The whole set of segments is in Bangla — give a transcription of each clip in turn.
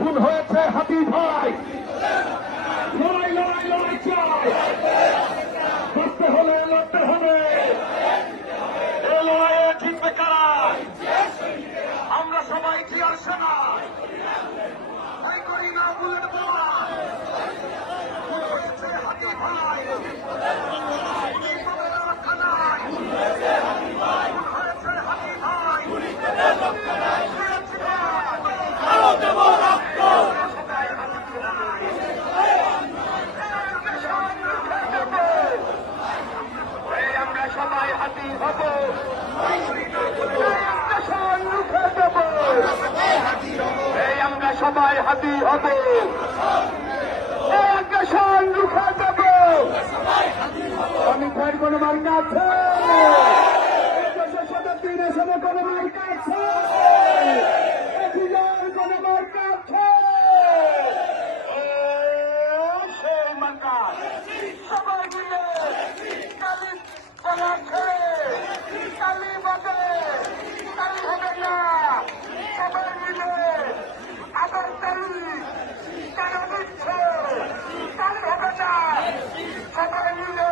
খুন হয়েছে হাতি ভাই, লড়াই লড়াই লড়াই চাই, বাঁচতে হলে লড়তে হবে। এ লড়াইয়ে জিতবে কারা? আমরা সবাই জিয়ার সেনা, ভয় করি না বুলেট বোমা। খুন হয়েছে হাতি ভাই, রক্ষা নাই। খুন হয়েছে হাতি ভাই, আমরা সবাই হাতি হব, আমরা সবাই হাতি হব, আগ্রাসন রুখে দেব। আমি ভাইয়ের কোন মার্কা আছে? দিনের সাথে কোন মার্কা আছে? কোন মার্কা আছে? সেই মার্কা সবাই মিলে কালী কলা খেয়ে কালী বাদে কালী হবে না। সবাই মিলে আবার কালী তারা দিচ্ছে কালী হবে না। সবাই মিলে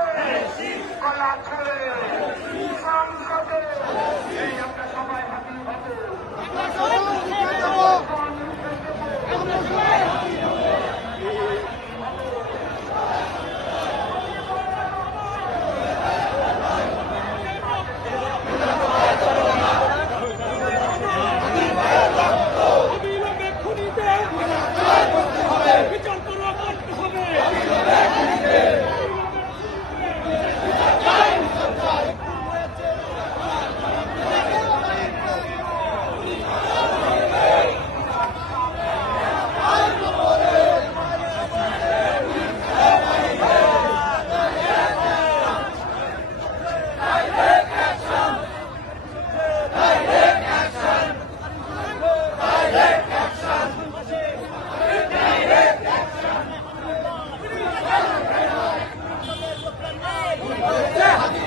কলা খেয়ে সংসদে আমরা সবাই হাতি হবে। হাতি